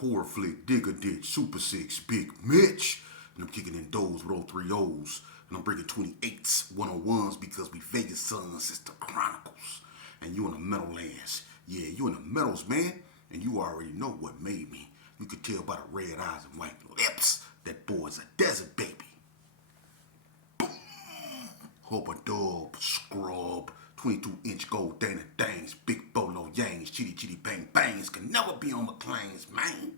horror flick, Digger Ditch, Super 6, Big Mitch. And I'm kicking in those with all three O's. And I'm bringing 28s, 101s because we Vegas sons. It's the Chronicles. And you in the Meadowlands. Yeah, you in the Meadows, man. And you already know what made me. You could tell by the red eyes and white lips that boy's a desert baby. Boom. Hope a dub, scrub, 22-inch gold Dana Danes, big bolo yangs, chitty chitty bang bangs can never be on McLean's, man.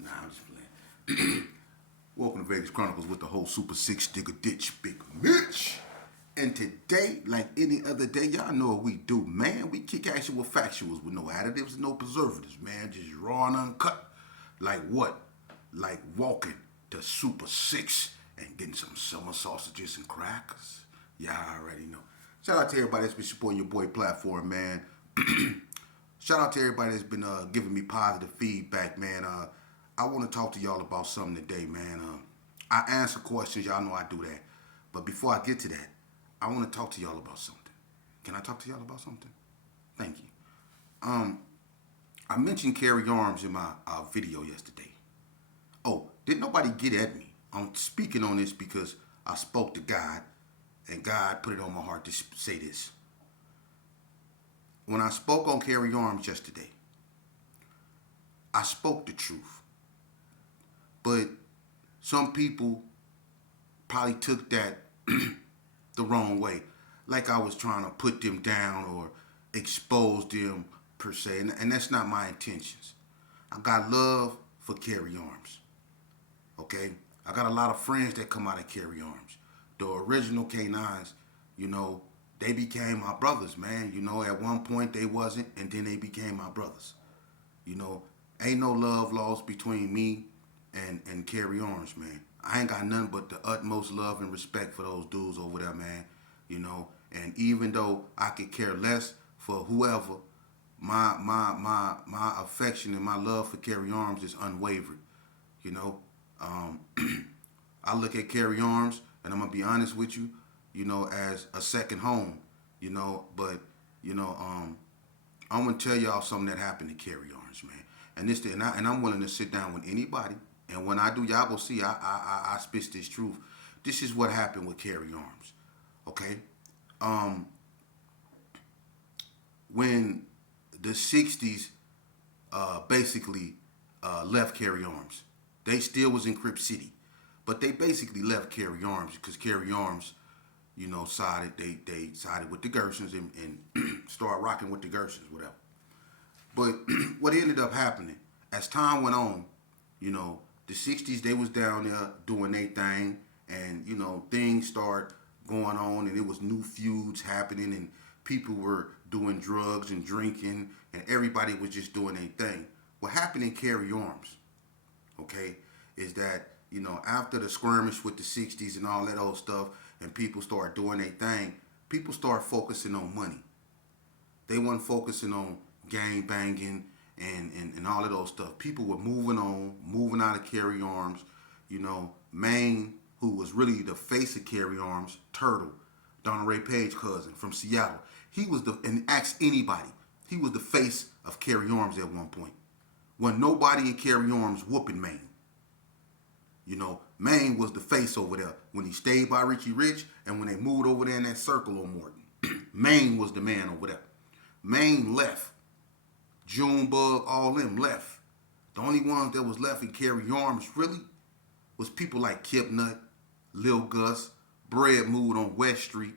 Nah, I'm just playing. Welcome to Vegas Chronicles with the whole Super 6 Digger Ditch, Big Mitch. And today, like any other day, y'all know what we do, man. We kick actual factuals with no additives and no preservatives, man. Just raw and uncut. Like what? Like walking to Super 6 and getting some summer sausages and crackers. Y'all already know. Shout out to everybody that's been supporting your boy platform, man. Shout out to everybody that's been giving me positive feedback, man. I want to talk to y'all about something today, man. I answer questions. Y'all know I do that. But before I get to that, I want to talk to y'all about something. Can I talk to y'all about something? Thank you. I mentioned Carey Arms in my video yesterday. Oh, did nobody get at me? I'm speaking on this because I spoke to God, and God put it on my heart to say this. When I spoke on Carey Arms yesterday, I spoke the truth. But some people probably took that the wrong way. Like I was trying to put them down or expose them per se. And that's not my intentions. I got love for Carey Arms. Okay? I got a lot of friends that come out of Carey Arms. The original K9s, you know, they became my brothers, man. You know, at one point they wasn't, and then they became my brothers. You know, ain't no love lost between me and Carey Arms, man. I ain't got nothing but the utmost love and respect for those dudes over there, man. You know, and even though I could care less for whoever, my affection and my love for Carey Arms is unwavering. You know, I look at Carey Arms, and I'm gonna be honest with you, you know, as a second home. You know, but you know, I'm gonna tell y'all something that happened to Carey Arms, man. And I'm willing to sit down with anybody. And when I do, y'all go see, I spit this truth. This is what happened with Carey Arms, okay? When the 60's basically left Carey Arms, they still was in Crip City, but they basically left Carey Arms because Carey Arms, you know, they sided with the Gersons and started rocking with the Gersons, whatever. But what ended up happening, as time went on, you know, the 60's, they was down there doing their thing, and, you know, things start going on, and it was new feuds happening, and people were doing drugs and drinking, and everybody was just doing their thing. What happened in Carey Arms, okay, is that, you know, after the skirmish with the 60's and all that old stuff, and people start doing their thing, people start focusing on money. They weren't focusing on gang banging and all of those stuff. People were moving out of Carey Arms. You know, Maine, who was really the face of Carey Arms, Turtle, Donna Ray Page cousin from Seattle. He was and ask anybody, he was the face of Carey Arms at one point. When nobody in Carey Arms whooping Maine. You know, Maine was the face over there when he stayed by Richie Rich and when they moved over there in that circle on Morton. Maine was the man over there. Maine left. Junebug, all them left. The only ones that was left in Carey Arms really was people like Kip Nut, Lil Gus, Bread Mood on West Street.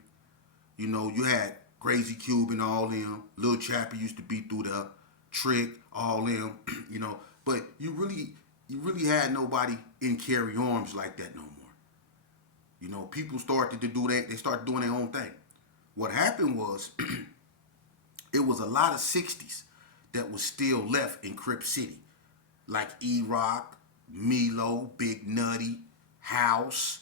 You know, you had Crazy Cuban, all them. Lil Chappie used to be through the Trick, all them. You know, but you really had nobody in Carey Arms like that no more. You know, people started to do that. They started doing their own thing. What happened was, it was a lot of 60's that was still left in Crip City. Like E-Rock, Milo, Big Nutty, House,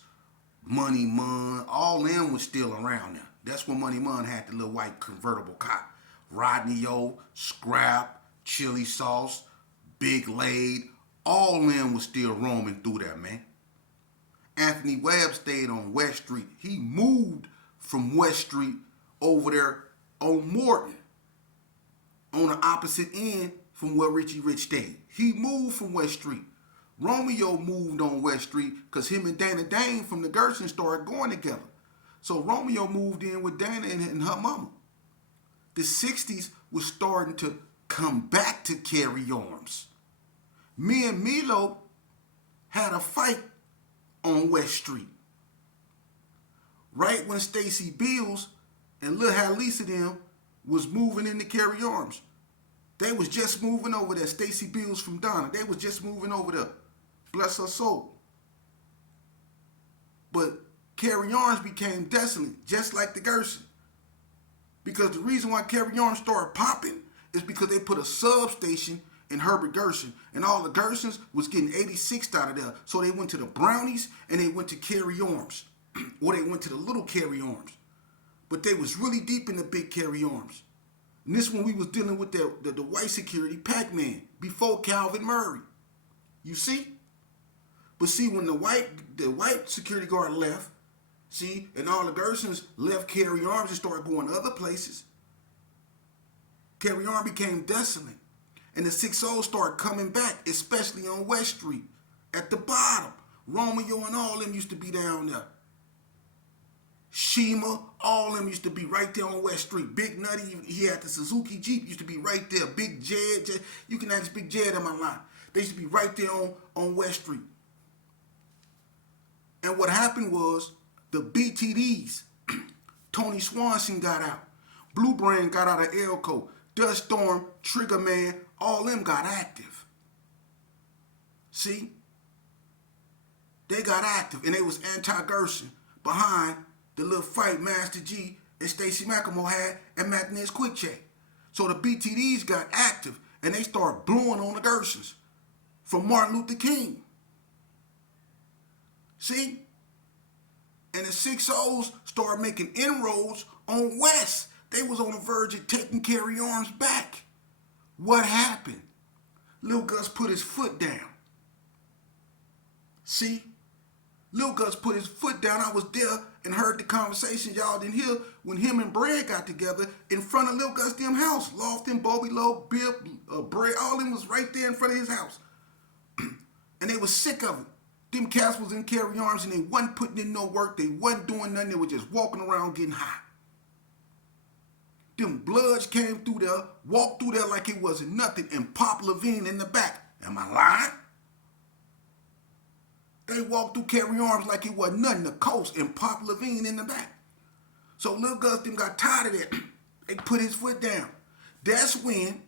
Money Mun, all them was still around there. That's when Money Mun had the little white convertible cop. Rodney O, Scrap, Chili Sauce, Big Lade, all them was still roaming through there, man. Anthony Webb stayed on West Street. He moved from West Street over there on Morton, on the opposite end from where Richie Rich stayed. He moved from West Street. Romeo moved on West Street because him and Dana Dane from the Gerson started going together. So Romeo moved in with Dana and her mama. The 60s was starting to come back to Carey Arms. Me and Milo had a fight on West Street. Right when Stacy Bills and Lil Halisa them was moving into Carey Arms. They was just moving over there. Stacy Bills from Donna. They was just moving over there. Bless her soul. But Carey Arms became desolate, just like the Gerson. Because the reason why Carey Arms started popping is because they put a substation in Herbert Gerson, and all the Gersons was getting 86 out of there. So they went to the Brownies and they went to Carey Arms, or they went to the little Carey Arms. But they was really deep in the big Carey Arms. And this one we was dealing with the white security Pac-Man before Calvin Murray. You see? But see, when the white security guard left, see, and all the Gersons left Carey Arms and started going to other places, Carey Arms became desolate. And the 6-0 started coming back, especially on West Street. At the bottom, Romeo and all them used to be down there. Shima, all them used to be right there on West Street. Big Nutty, he had the Suzuki Jeep, used to be right there. Big Jed, you can ask Big Jed in my line. They used to be right there on West Street. And what happened was, the BTDs, Tony Swanson got out. Blue Brain got out of Elko. Dust Storm, Trigger Man, all them got active. See? They got active, and they was anti-Gerson behind the little fight Master G and Stacey Macklemore had at Matinez Quick Check. So the BTDs got active, and they started blowing on the Gersons from Martin Luther King. See? And the 6-0s started making inroads on West. They was on the verge of taking Carey Arms back. What happened? Lil Gus put his foot down. See? Lil Gus put his foot down. I was there and heard the conversation y'all didn't hear when him and Brad got together in front of Lil Gus them house. Lofton, Bobby Lowe, Bill, Brad, all them was right there in front of his house. And they was sick of it. Them cats was in Carey Arms and they wasn't putting in no work. They wasn't doing nothing. They were just walking around getting high. Them Bloods came through there, walked through there like it wasn't nothing, and Pop Levine in the back. Am I lying? They walked through Carey Arms like it wasn't nothing, the coast, and Pop Levine in the back. So Lil Gus them got tired of that. They put his foot down. That's when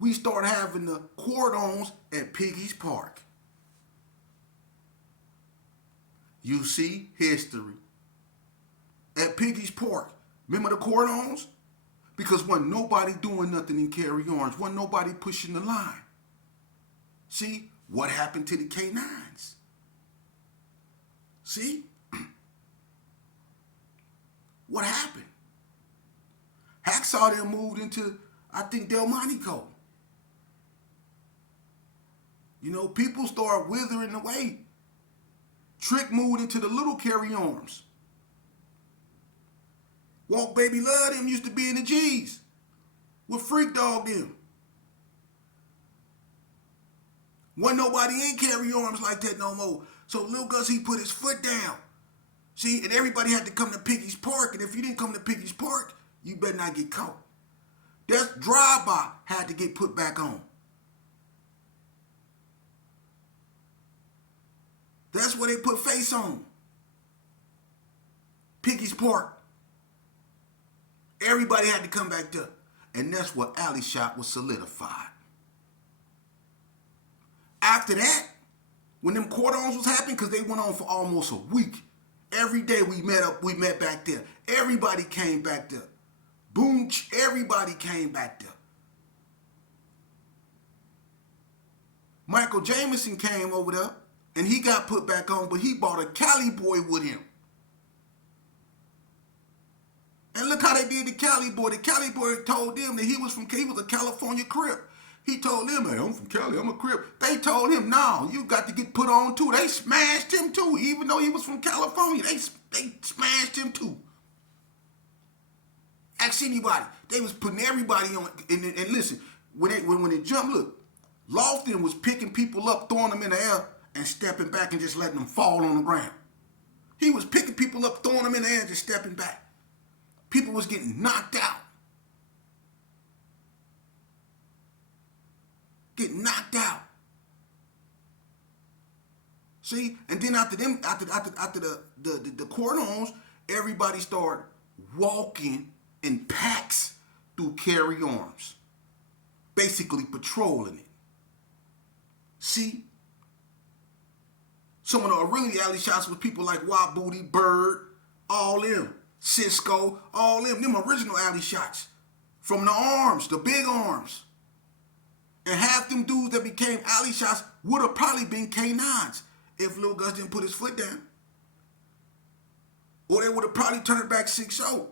we started having the cordons at Piggy's Park. You see history. At Piggy's Park. Remember the cordons? Because wasn't nobody doing nothing in Carey Arms. Wasn't nobody pushing the line. See? What happened to the K9s? See? What happened? Hacksaw then moved into, I think, Delmonico. You know, people start withering away. Trick moved into the little Carey Arms. Walk Baby Love them used to be in the G's with Freak Dog them. Wasn't nobody in Carey Arms like that no more. So Lil Gus, he put his foot down. See, and everybody had to come to Piggy's Park, and if you didn't come to Piggy's Park, you better not get caught. That drive-by had to get put back on. That's where they put face on. Piggy's Park. Everybody had to come back there. And that's where Alley Shot was solidified. After that, when them cordons was happening, because they went on for almost a week, every day we met back there. Everybody came back there. Boom, everybody came back there. Michael Jameson came over there, and he got put back on, but he brought a Cali boy with him. And look how they did the Cali boy. The Cali boy told them that he was a California Crip. He told them, hey, I'm from Cali, I'm a Crip. They told him, no, you got to get put on too. They smashed him too, even though he was from California. They smashed him too. Ask anybody. They was putting everybody on. And listen, when it jumped, look, Lofton was picking people up, throwing them in the air, and stepping back and just letting them fall on the ground. He was picking people up, throwing them in the air, and just stepping back. People was getting knocked out. Getting knocked out. See, and then after the cordons, everybody started walking in packs through Carey Arms, basically patrolling it. See, some of the really alley shots with people like Wild Booty, Bird, all them, Cisco, all them original alley shots from the arms, the big arms. And half them dudes that became alley shots would have probably been K9s if Lil Gus didn't put his foot down. Or they would have probably turned back 6-0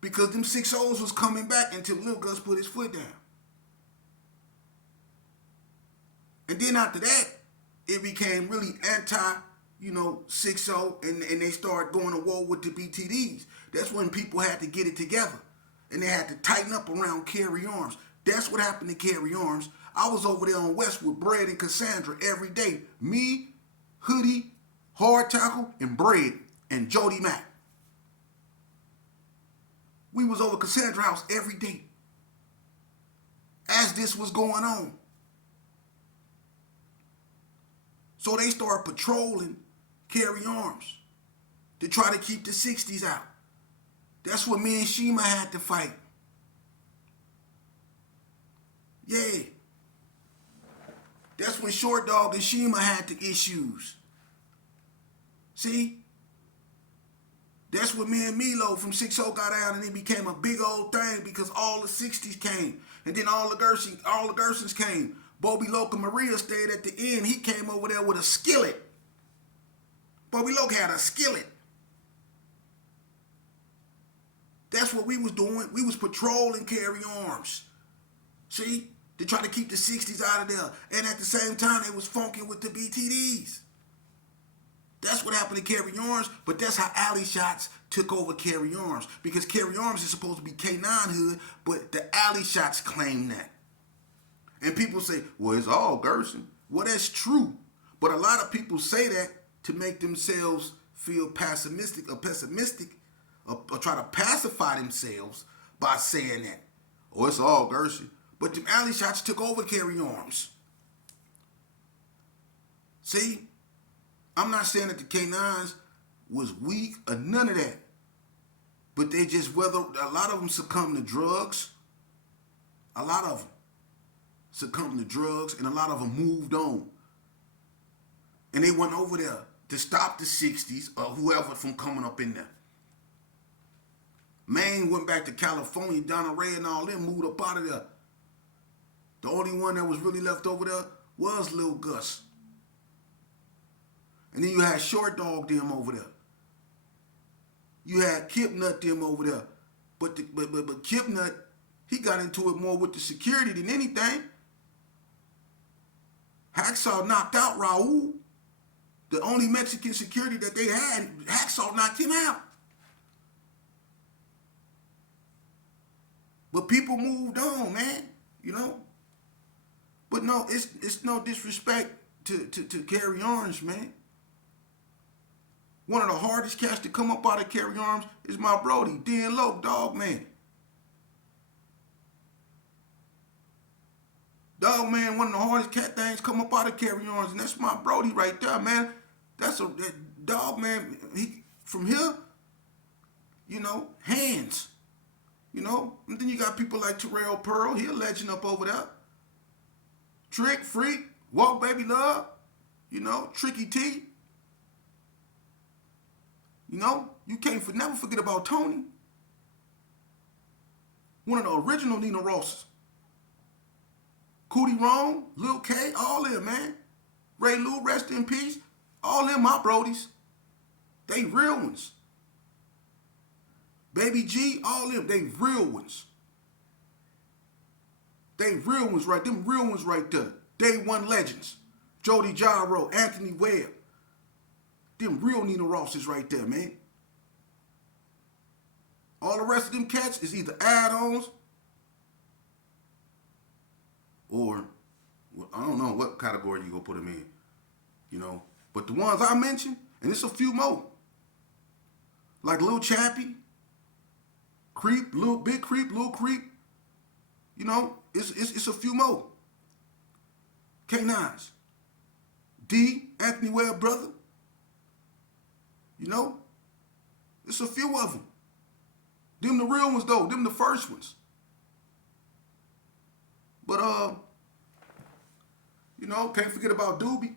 because them 6-0s was coming back until Lil Gus put his foot down. And then after that, it became really anti, 6-0, and they started going to war with the BTDs. That's when people had to get it together. And they had to tighten up around Carey Arms. That's what happened to Carey Arms. I was over there on West with Bread and Cassandra every day. Me, Hoodie, Hard Tackle, and Bread, and Jody Mack. We was over Cassandra's house every day as this was going on. So they started patrolling Carey Arms to try to keep the 60s out. That's what me and Shima had to fight. Yeah. That's when Short Dog and Shima had the issues. See? That's when me and Milo from 6-0 got out, and it became a big old thing because all the 60s came. And then all the Gersons came. Bobby Loke and Maria stayed at the end. He came over there with a skillet. Bobby Loke had a skillet. That's what we was doing. We was patrolling Carey Arms. See? To try to keep the 60s out of there. And at the same time, they was funking with the BTDs. That's what happened to Carey Arms, but that's how alley shots took over Carey Arms. Because Carey Arms is supposed to be K9 hood, but the alley shots claim that. And people say, well, it's all Gerson. Well, that's true. But a lot of people say that to make themselves feel pessimistic, or try to pacify themselves by saying that. Oh, it's all Gerson. But them alley shots took over Carey Arms. See? I'm not saying that the K9s was weak or none of that. But they just, a lot of them succumbed to drugs. A lot of them succumbed to drugs, and a lot of them moved on. And they went over there to stop the 60s or whoever from coming up in there. Maine went back to California, Donna Ray and all them moved up out of there. The only one that was really left over there was Lil Gus. And then you had Short Dog them over there. You had Kip Nut them over there. But Kip Nut, he got into it more with the security than anything. Hacksaw knocked out Raul. The only Mexican security that they had, Hacksaw knocked him out. But people moved on, man. But no, it's no disrespect to Carey Arms, man. One of the hardest cats to come up out of Carey Arms is my Brody, Dan Loke, Dog Man. Dog Man, one of the hardest cat things come up out of Carey Arms, and that's my Brody right there, man. That Dog Man, he from here, hands. And then you got people like Terrell Pearl, he a legend up over there. Trick, Freak, Walk Baby Love, Tricky T. You can't never forget about Tony. One of the original Nina Rosses. Cootie Rome, Lil K, all them, man. Ray Lou, rest in peace. All them my brodies. They real ones. Baby G, all them, they real ones. They real ones right, them real ones right there. Day one legends. Jody Gyro, Anthony Webb. Them real Nina Rosses right there, man. All the rest of them cats is either add-ons or well, I don't know what category you gonna put them in, you know. But the ones I mentioned, and it's a few more, like Lil Chappie, Creep, Lil Big Creep, Lil Creep, you know, it's a few more. K9s, D, Anthony Webb brother, you know, it's a few of them. Them the real ones though, them the first ones. But you know, can't forget about Doobie.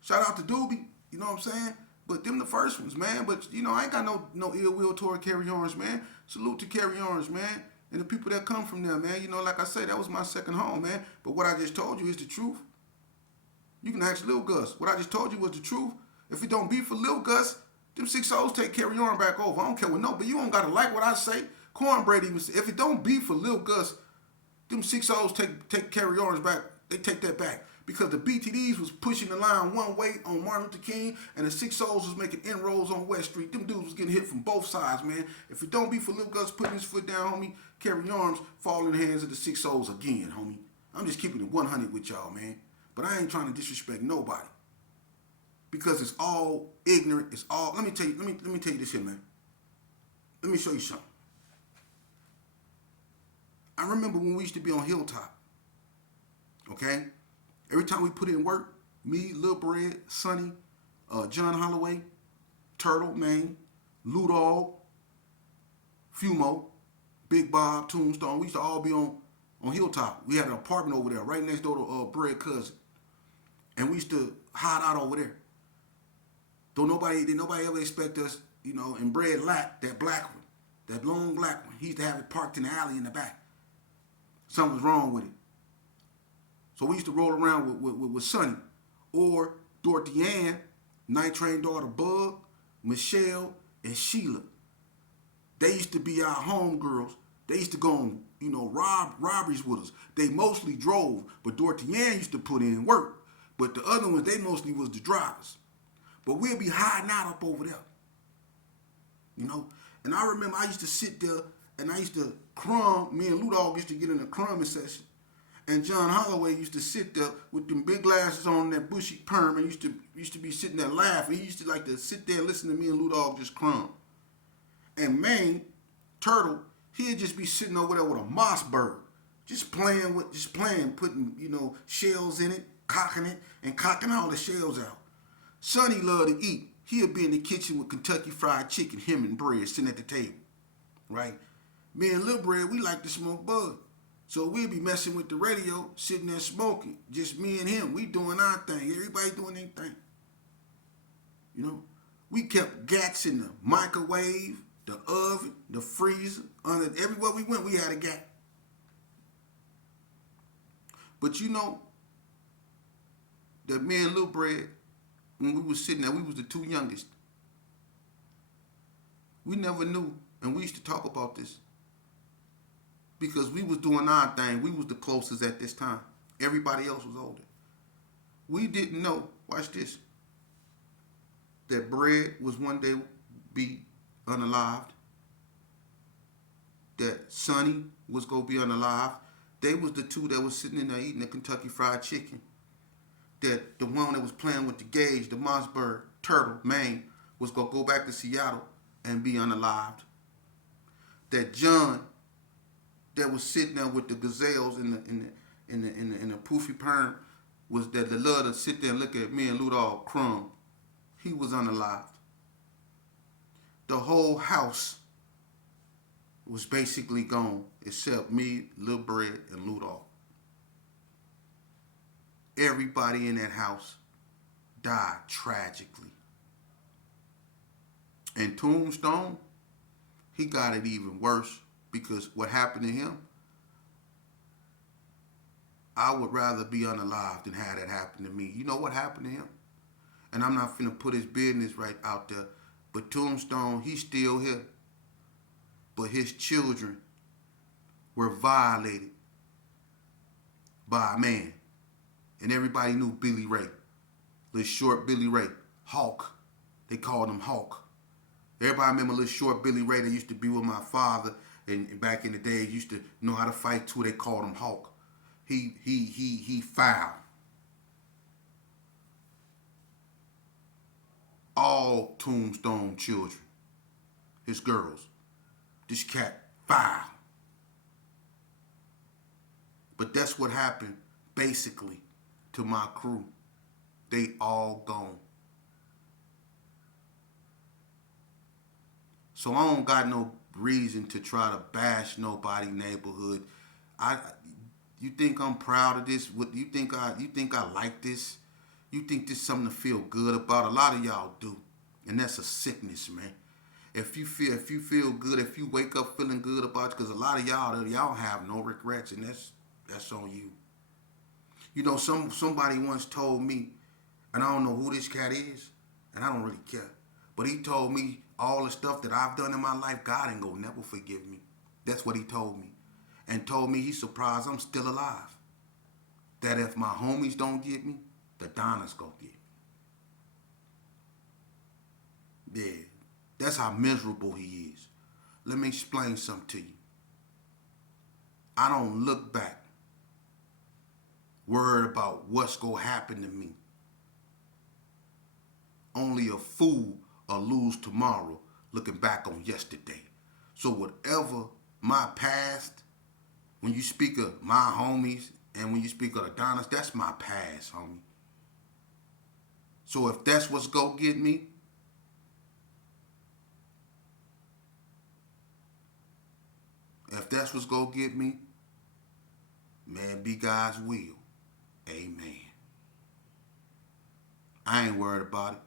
Shout out to Doobie, you know what I'm saying? But them the first ones, man. But you know, I ain't got no ill will toward Carey Orange, man. Salute to Carey Orange, man. And the people that come from there, man. You know, like I said, that was my second home, man. But what I just told you is the truth. You can ask Lil Gus. What I just told you was the truth. If it don't be for Lil Gus, them 6-0s take Carey Orange back over. I don't care what no, but you don't gotta like what I say. Cornbread even said, if it don't be for Lil Gus, them 6-0s take Carey Orange back. They take that back. Because the BTDs was pushing the line one way on Martin Luther King, and the 6-0s was making inroads on West Street. Them dudes was getting hit from both sides, man. If it don't be for Lil Gus putting his foot down, homie, Carey Arms fall in the hands of the 6-0s again, homie. I'm just keeping it 100 with y'all, man. But I ain't trying to disrespect nobody. Because it's all ignorant. It's all. Let me tell you this here, man. Let me show you something. I remember when we used to be on Hilltop. Okay? Every time we put in work, me, Lil Bread, Sonny, John Holloway, Turtle, Maine, Lou Dog, Fumo, Big Bob, Tombstone, we used to all be on Hilltop. We had an apartment over there, right next door to Bread Cousin. And we used to hide out over there. Though nobody ever expect us, you know, and Bread lacked that black one, that long black one. He used to have it parked in the alley in the back. Something was wrong with it. So we used to roll around with Sonny or Dorothy Ann, Night Train daughter Bug, Michelle, and Sheila. They used to be our homegirls. They used to go on, you know, robberies with us. They mostly drove, but Dorothy Ann used to put in work. But the other ones, they mostly was the drivers. But we'd be hiding out up over there. You know? And I remember I used to sit there and I used to crumb. Me and Lou Dog used to get in a crumbing session. And John Holloway used to sit there with them big glasses on, that bushy perm, and used to be sitting there laughing. He used to like to sit there and listen to me and Lou Dog just crumb. And Maine, Turtle, he'd just be sitting over there with a Mossberg, just playing, putting, you know, shells in it, cocking it, and cocking all the shells out. Sonny loved to eat. He'd be in the kitchen with Kentucky Fried Chicken, him and Bread, sitting at the table, right? Me and Lil Bread, we like to smoke bud. So we'd be messing with the radio, sitting there smoking. Just me and him. We doing our thing. Everybody doing their thing. You know? We kept gats in the microwave, the oven, the freezer. Everywhere we went, we had a gat. But you know, that me and Lil Bread, when we was sitting there, we was the two youngest. We never knew, and we used to talk about this. Because we was doing our thing. We was the closest at this time. Everybody else was older. We didn't know, watch this, that Bread was one day be unalived. That Sonny was going to be unalived. They was the two that was sitting in there eating the Kentucky Fried Chicken. That the one that was playing with the gauge, the Mossberg, Turtle, Maine, was going to go back to Seattle and be unalived. That John, that was sitting there with the gazelles in the poofy perm, was that the love to sit there and look at me and Lou Dog crumb. He was unalived. The whole house was basically gone except me, Lil Bread, and Lou Dog. Everybody in that house died tragically. And Tombstone, he got it even worse. Because what happened to him, I would rather be unalived than have that happen to me. You know what happened to him? And I'm not finna put his business right out there. But Tombstone, he's still here. But his children were violated by a man. And everybody knew Billy Ray. Little short Billy Ray. Hawk. They called him Hawk. Everybody remember little short Billy Ray that used to be with my father. And back in the day, used to know how to fight too. They called him Hawk. he found all Tombstone children, his girls. This cat foul. But that's what happened basically to my crew. They all gone. So I don't got no reason to try to bash nobody neighborhood. I You think I'm proud of this? What you think I like this? You think this is something to feel good about? A lot of y'all do. And that's a sickness, man. If you feel good, if you wake up feeling good about it, because a lot of y'all have no regrets, and that's on you. You know, somebody once told me, and I don't know who this cat is, and I don't really care, but he told me all the stuff that I've done in my life, God ain't gonna never forgive me. That's what he told me, and told me he's surprised I'm still alive. That if my homies don't get me, the Donna's gonna get me. Yeah, that's how miserable he is. Let me explain something to you. I don't look back worried about what's gonna happen to me. Only a fool will lose tomorrow looking back on yesterday. So whatever my past, when you speak of my homies and when you speak of Adonis, that's my past, homie. So if that's what's gonna get me, man, be God's will. Amen. I ain't worried about it.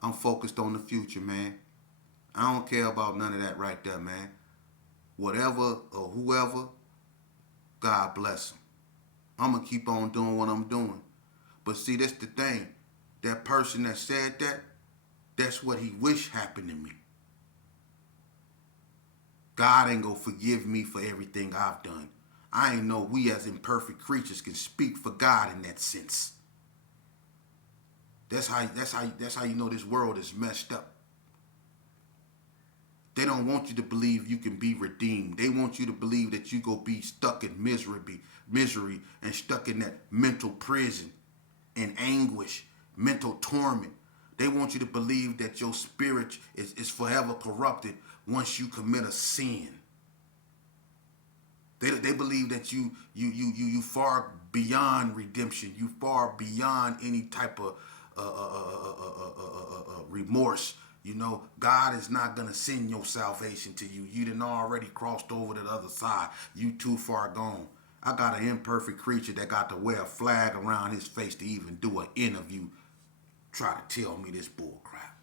I'm focused on the future, man. I don't care about none of that right there, man. Whatever or whoever, God bless them. I'm going to keep on doing what I'm doing. But see, that's the thing. That person that said that, that's what he wished happened to me. God ain't going to forgive me for everything I've done. I ain't know we as imperfect creatures can speak for God in that sense. That's how you know this world is messed up. They don't want you to believe you can be redeemed. They want you to believe that you go be stuck in misery and stuck in that mental prison and anguish, mental torment. They want you to believe that your spirit is forever corrupted once you commit a sin. They believe that you far beyond redemption. You far beyond any type of remorse. You know, God is not going to send your salvation to you. You done already crossed over to the other side. You too far gone. I got an imperfect creature that got to wear a flag around his face to even do an interview. Try to tell me this bull crap.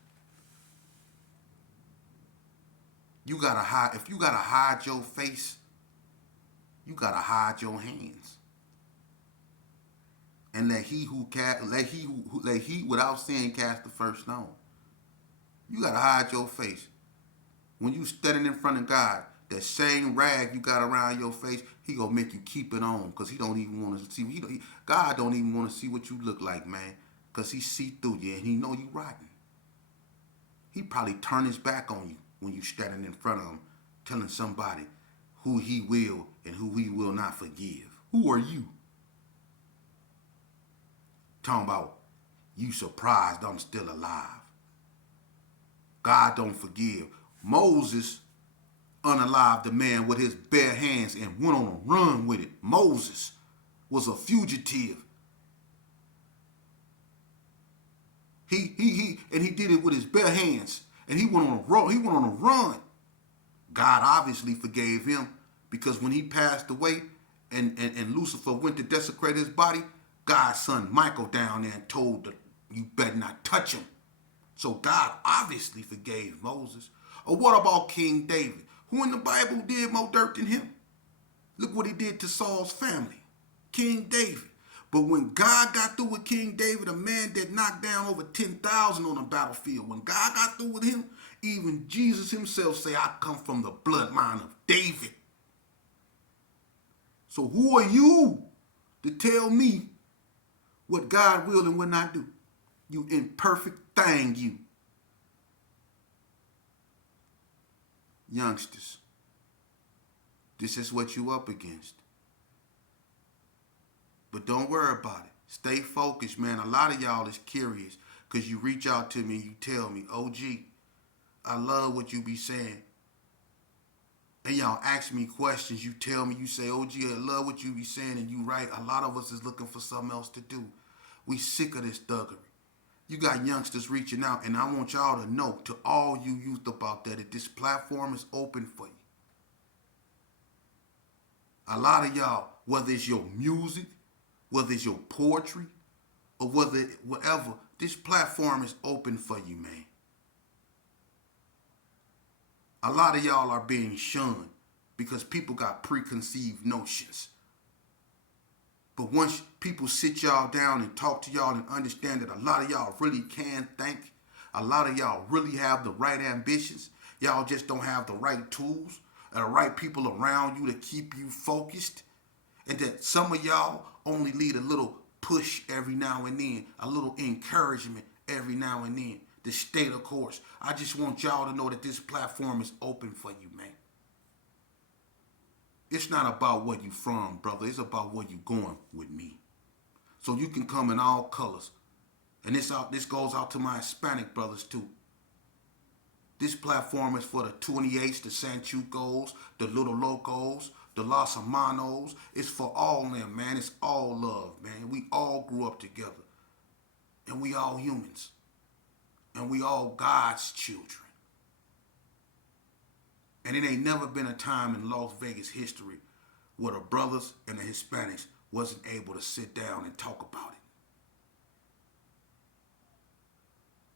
You gotta hide. If you gotta hide your face, you gotta hide your hands. And let he without sin cast the first stone. You gotta hide your face. When you standing in front of God, that same rag you got around your face, he gonna make you keep it on, cause he don't even want to see. God don't even want to see what you look like, man, cause he see through you and he know you rotten. He probably turn his back on you when you standing in front of him, telling somebody who he will and who he will not forgive. Who are you? Talking about you surprised I'm still alive. God don't forgive. Moses unalived the man with his bare hands and went on a run with it. Moses was a fugitive. He did it with his bare hands, and he went on a run. God obviously forgave him, because when he passed away and Lucifer went to desecrate his body, God's son Michael down there and told that you better not touch him. So God obviously forgave Moses. Or what about King David, who in the Bible did more dirt than him? Look what he did to Saul's family. King David. But when God got through with King David, a man that knocked down over 10,000 on the battlefield, when God got through with him, even Jesus himself say, I come from the bloodline of David. So who are you to tell me what God will and will not do? You imperfect thing, you. Youngsters, this is what you up against. But don't worry about it. Stay focused, man. A lot of y'all is curious because you reach out to me and you tell me, OG, I love what you be saying. And y'all ask me questions. You tell me, you say, OG, I love what you be saying. And you right. A lot of us is looking for something else to do. We sick of this thuggery. You got youngsters reaching out, and I want y'all to know, to all you youth about that this platform is open for you. A lot of y'all, whether it's your music, whether it's your poetry, or whatever, this platform is open for you, man. A lot of y'all are being shunned because people got preconceived notions. But once people sit y'all down and talk to y'all and understand that a lot of y'all really can think, a lot of y'all really have the right ambitions, y'all just don't have the right tools and the right people around you to keep you focused, and that some of y'all only need a little push every now and then, a little encouragement every now and then to stay the course. I just want y'all to know that this platform is open for you, man. It's not about where you from, brother. It's about where you going with me. So you can come in all colors. And this goes out to my Hispanic brothers too. This platform is for the 28s, the Sanchucos, the Little Locos, the Los Hermanos. It's for all them, man. It's all love, man. We all grew up together. And we all humans. And we all God's children. And it ain't never been a time in Las Vegas history where the brothers and the Hispanics wasn't able to sit down and talk about it.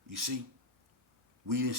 You see, we didn't